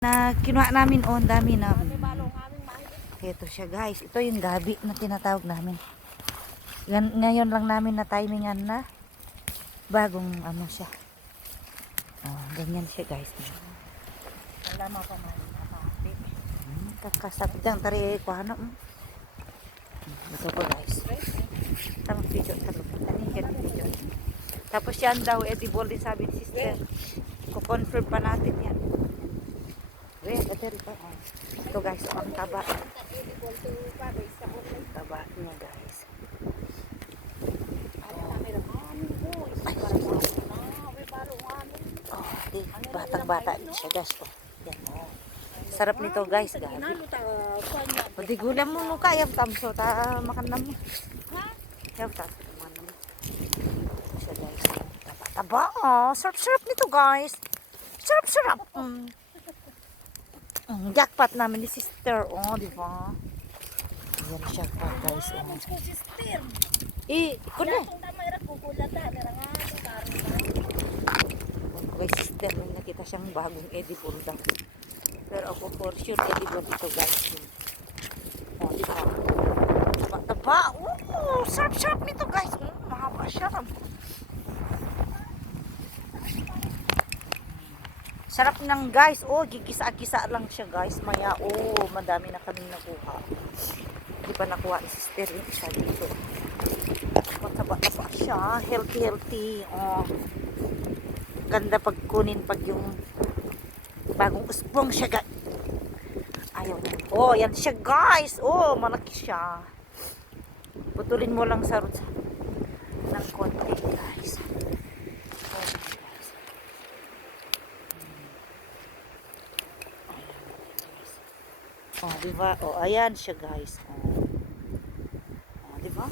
Na kinuha namin on dami na. Ito siya guys. Ito yung gabi na tinatawag namin. Ngayon lang namin na timingan na bagong ano siya. Oh, ganyan siya guys. Lama pa man. Kakasapit lang tari ko ano. Ito po guys. Tamang video. Video. Tapos yan daw edible din sabi ni sister. Ko-confirm pa natin yan. Ito guys, ang taba. Taba niya guys. Batang-bata siya guys. Yan, sarap nito guys. O di gula mo mukha. Yung tamso. Makan na mo. Yung tamso. Siya guys. Taba. Sarap-sarap nito guys. Sarap-sarap. Jackpot namin ni sister. Oh, di ba? Ayan siya pa, guys. Kuno. Guys, sister, may nakita siyang bagong edible daw. Pero ako for sure edible ito, guys. Oh, di ba? Taba. Oh, sarap-sarap nito, guys. Mahaba siya. Sarap ng guys. Oh, gigisa-gisa lang siya guys. Maya, madami na kaming nakuha. Hindi pa nakuha ni sister yung isa dito. Mataba-taba pa siya. Healthy. Oh. Ganda pag kunin pag yung bagong usbong siya guys. Ayaw na. Oh, yan siya guys. Oh, malaki siya. Putulin mo lang sa roots ng konti guys. Oh, di ba? Oh, ayan siya, guys. Oh, di ba?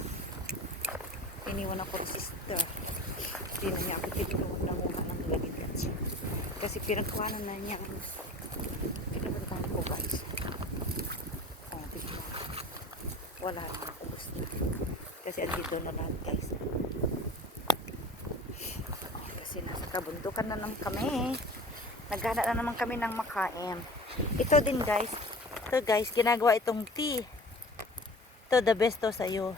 Iniwan ako ng sister. Hindi na niya ako tinulungan ng lalitan siya. Kasi pinagkuhanan na niya. Pinagkuhanan ko, guys. Oh, di ba? Wala na ako gusto. Kasi andito na lahat, guys. Oh, kasi nasa kabundukan na naman kami. Naghanap na naman kami ng makain. Ito din, guys. Ito guys, ginagawa itong tea. Ito, the best to sa'yo.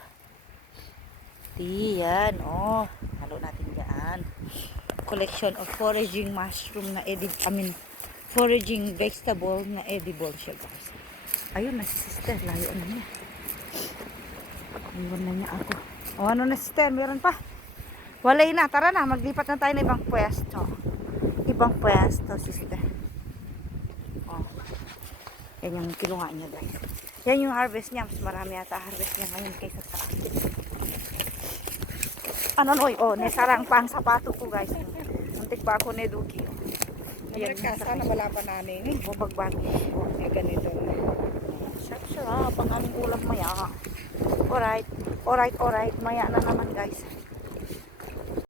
Tea, yan. Oh, halo natin yan. Collection of foraging mushroom na foraging vegetable na edible siya guys. Ayun na si sister, layo na niya. Iwan na niya ako. O ano na sister, meron pa. Walay na, tara na, maglipat na tayo ng ibang pwesto. Ibang pwesto, sister. Yan yung kinuha niya guys. Yan yung harvest niya. Mas marami yata harvest niya ngayon kaysa sa akin. Ano noy? Oh, nesarang pang sapato ko guys. Muntik pa ako ni Duki. Ayan, sana wala pa nanin. Bubagbag niya. Eh, ganito. Sarap-sarap. Ang aming ulam maya. Alright. Maya na naman guys.